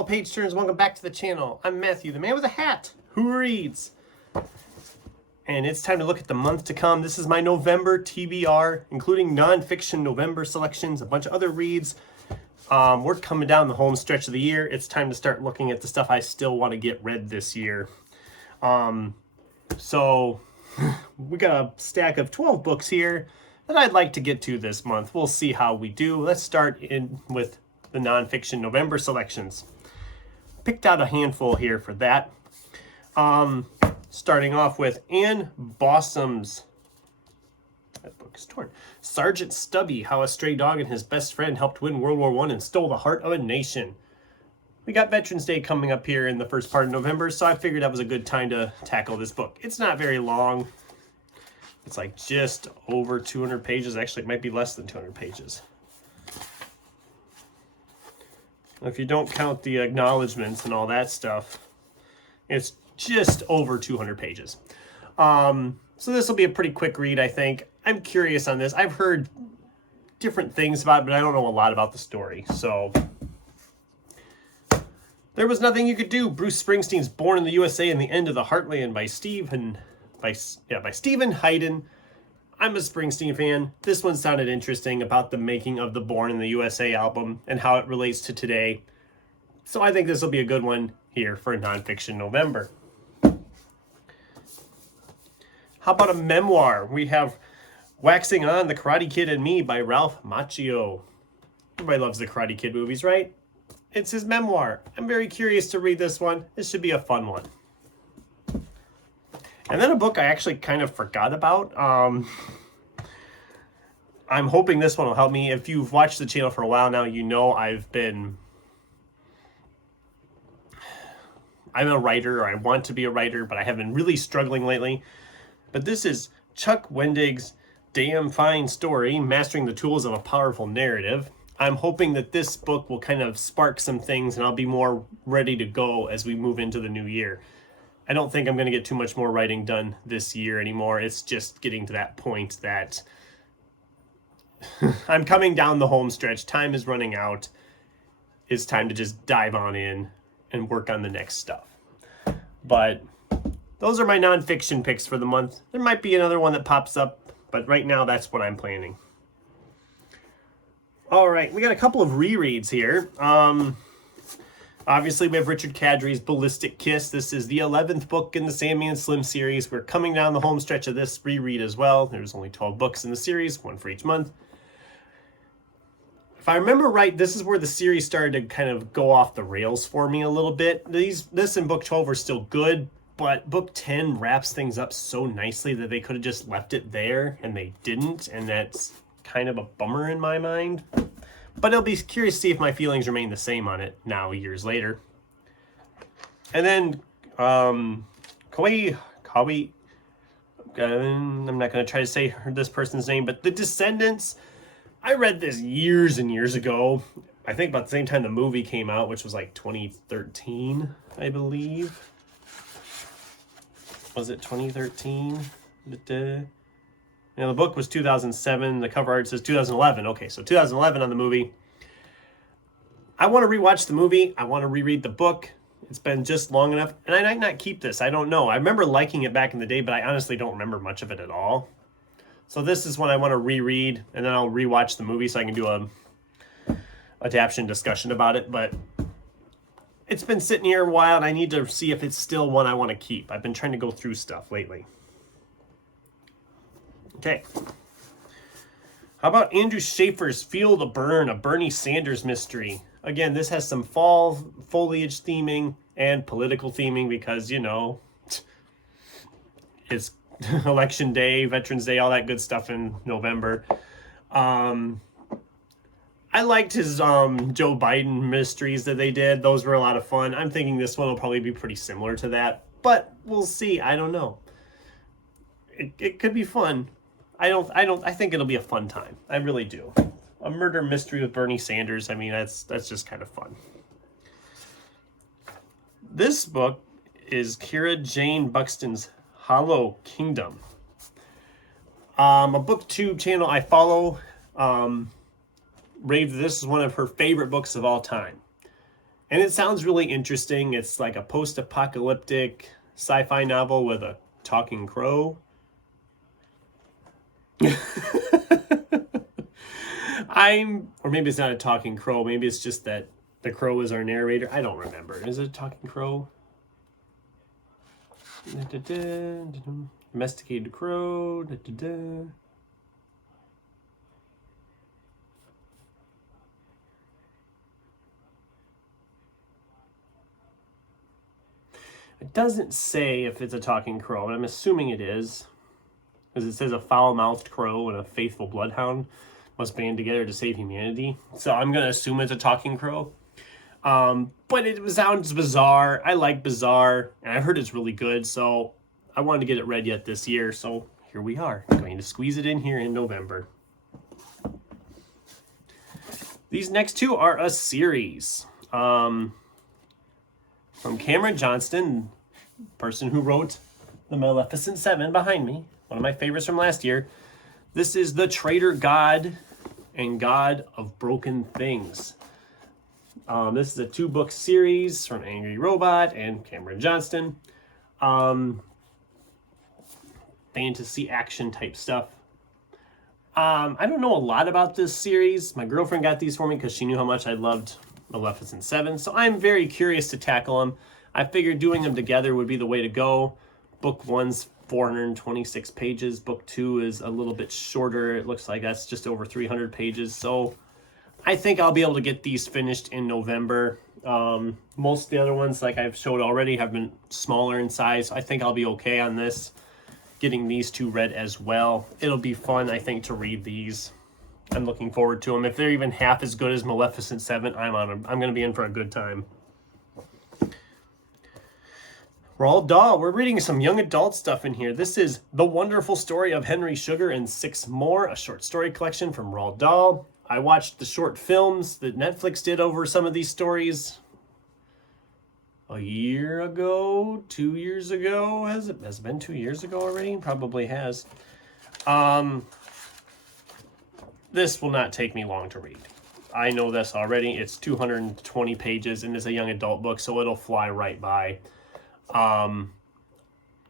fellow page turners, welcome back to the channel. I'm Matthew, the man with a hat who reads. And it's time to look at the month to come. This is my November TBR, including nonfiction November selections, a bunch of other reads. We're coming down the home stretch of the year. It's time to start looking at the stuff I still want to get read this year. So we got a stack of 12 books here that I'd like to get to this month. We'll see how we do. Let's start in with the nonfiction November selections. Picked out a handful here for that. Starting off with Anne Bossum's, that book is torn, Sergeant Stubby, How a Stray Dog and His Best Friend Helped Win World War I and Stole the Heart of a Nation. We got Veterans Day coming up here in the first part of November, so I figured that was a good time to tackle this book. It's not very long. It's like just over 200 pages. Actually, it might be less than 200 pages. If you don't count the acknowledgments and all that stuff, it's just over 200 pages. So this will be a pretty quick read, I think. I'm curious on this. I've heard different things about it, but I don't know a lot about the story. So, There Was Nothing You Could Do. Bruce Springsteen's Born in the USA and the End of the Heartland by Stephen Hayden. I'm a Springsteen fan. This one sounded interesting about the making of the Born in the USA album and how it relates to today. So I think this will be a good one here for Nonfiction November. How about a memoir? We have Waxing On, The Karate Kid and Me by Ralph Macchio. Everybody loves the Karate Kid movies, right? It's his memoir. I'm very curious to read this one. This should be a fun one. And then a book I actually kind of forgot about. I'm hoping this one will help me. If you've watched the channel for a while now, you know I'm a writer, or I want to be a writer, but I have been really struggling lately. But this is Chuck Wendig's Damn Fine Story, Mastering the Tools of a Powerful Narrative. I'm hoping that this book will kind of spark some things and I'll be more ready to go as we move into the new year. I don't think I'm going to get too much more writing done this year anymore. It's just getting to that point that I'm coming down the home stretch. Time is running out. It's time to just dive on in and work on the next stuff. But those are my nonfiction picks for the month. There might be another one that pops up, but right now that's what I'm planning. All right, we got a couple of rereads here. Obviously, we have Richard Kadri's Ballistic Kiss. This is the 11th book in the Sandman Slim series. We're coming down the home stretch of this reread as well. There's only 12 books in the series, one for each month. If I remember right, this is where the series started to kind of go off the rails for me a little bit. This and book 12 are still good, but book 10 wraps things up so nicely that they could have just left it there, and they didn't, and that's kind of a bummer in my mind. But I'll be curious to see if my feelings remain the same on it now, years later. And then, Kawi, I'm not going to try to say this person's name, but The Descendants. I read this years and years ago. I think about the same time the movie came out, which was like 2013, I believe. Was it 2013? The book was 2007. The cover art says 2011. Okay, so 2011 on the movie. I want to rewatch the movie. I want to reread the book. It's been just long enough. And I might not keep this. I don't know. I remember liking it back in the day, but I honestly don't remember much of it at all. So this is one I want to reread, and then I'll rewatch the movie so I can do a adaptation discussion about it. But it's been sitting here a while, and I need to see if it's still one I want to keep. I've been trying to go through stuff lately. Okay. How about Andrew Schaefer's Feel the Burn, a Bernie Sanders mystery? Again, this has some fall foliage theming and political theming because, you know, it's Election Day, Veterans Day, all that good stuff in November. I liked his Joe Biden mysteries that they did. Those were a lot of fun. I'm thinking this one will probably be pretty similar to that, but we'll see. I don't know. It could be fun. I think it'll be a fun time. I really do. A murder mystery with Bernie Sanders. I mean, that's just kind of fun. This book is Kira Jane Buxton's Hollow Kingdom. A booktube channel I follow raved this is one of her favorite books of all time. And it sounds really interesting. It's like a post-apocalyptic sci-fi novel with a talking crow. Or maybe it's not a talking crow. Maybe it's just that the crow is our narrator. I don't remember. Is it a talking crow? Domesticated crow. It doesn't say if it's a talking crow, but I'm assuming it is. Because it says a foul-mouthed crow and a faithful bloodhound must band together to save humanity. So I'm going to assume it's a talking crow. But it sounds bizarre. I like bizarre, and I heard it's really good, so I wanted to get it read yet this year. So here we are, going to squeeze it in here in November. These next two are a series. From Cameron Johnston, person who wrote The Maleficent 7 behind me, one of my favorites from last year. This is The Traitor God and God of Broken Things. This is a 2-book series from Angry Robot and Cameron Johnston. Fantasy action type stuff. I don't know a lot about this series. My girlfriend got these for me because she knew how much I loved Maleficent 7. So I'm very curious to tackle them. I figured doing them together would be the way to go. Book 1's 426 pages. Book 2 is a little bit shorter. It looks like that's just over 300 pages. So I think I'll be able to get these finished in November. Most of the other ones, like I've showed already, have been smaller in size. I think I'll be okay on this, getting these two read as well. It'll be fun, I think, to read these. I'm looking forward to them. If they're even half as good as Maleficent 7, I'm going to be in for a good time. Roald Dahl. We're reading some young adult stuff in here. This is The Wonderful Story of Henry Sugar and Six More, a short story collection from Roald Dahl. I watched the short films that Netflix did over some of these stories a year ago, 2 years ago. Has it been 2 years ago already? Probably has. This will not take me long to read. I know this already. It's 220 pages and it's a young adult book, so it'll fly right by. I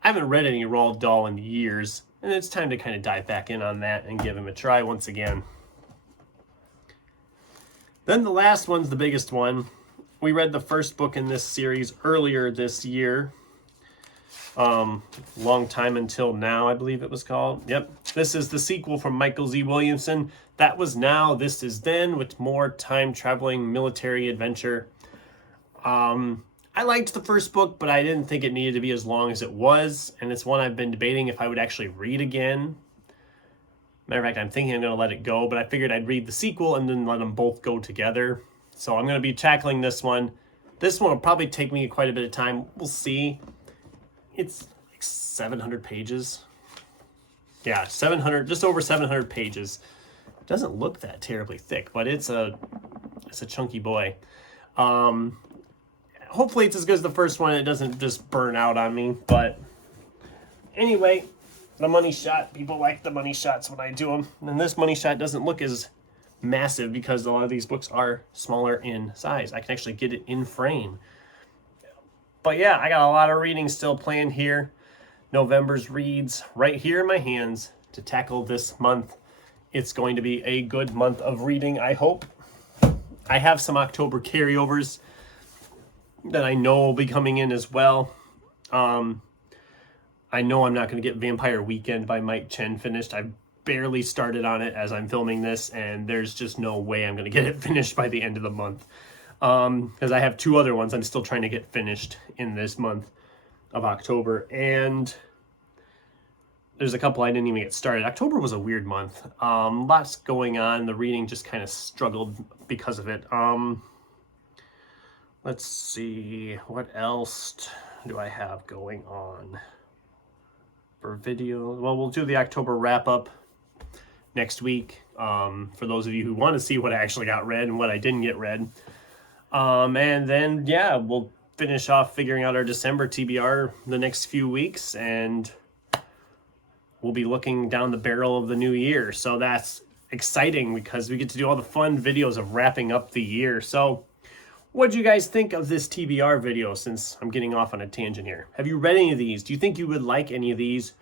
haven't read any Roald Dahl in years, and it's time to kind of dive back in on that and give him a try once again. Then the last one's the biggest one. We read the first book in this series earlier this year. Long Time Until Now, I believe it was called. Yep. This is the sequel from Michael Z. Williamson. That Was Now, This Is Then, with more time-traveling military adventure. I liked the first book, but I didn't think it needed to be as long as it was. And it's one I've been debating if I would actually read again. Matter of fact, I'm thinking I'm going to let it go, but I figured I'd read the sequel and then let them both go together. So I'm going to be tackling this one. This one will probably take me quite a bit of time. We'll see. It's like 700 pages. Yeah, 700, just over 700 pages. It doesn't look that terribly thick, but it's a chunky boy. Hopefully it's as good as the first one. It doesn't just burn out on me. But anyway, the money shot. People like the money shots when I do them. And this money shot doesn't look as massive because a lot of these books are smaller in size. I can actually get it in frame. But yeah, I got a lot of reading still planned here. November's reads right here in my hands to tackle this month. It's going to be a good month of reading, I hope. I have some October carryovers that I know will be coming in as well. I know I'm not going to get Vampire Weekend by Mike Chen finished. I barely started on it as I'm filming this, and there's just no way I'm going to get it finished by the end of the month. Because I have two other ones I'm still trying to get finished in this month of October. And there's a couple I didn't even get started. October was a weird month. Lots going on. The reading just kind of struggled because of it. Let's see. What else do I have going on for video? Well, we'll do the October wrap-up next week. For those of you who want to see what I actually got read and what I didn't get read. And then, yeah, we'll finish off figuring out our December TBR the next few weeks, and we'll be looking down the barrel of the new year. So that's exciting because we get to do all the fun videos of wrapping up the year. So What do you guys think of this TBR video, since I'm getting off on a tangent here? Have you read any of these? Do you think you would like any of these?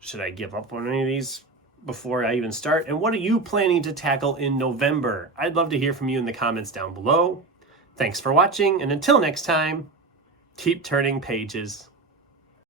Should I give up on any of these before I even start? And what are you planning to tackle in November? I'd love to hear from you in the comments down below. Thanks for watching, and until next time, keep turning pages.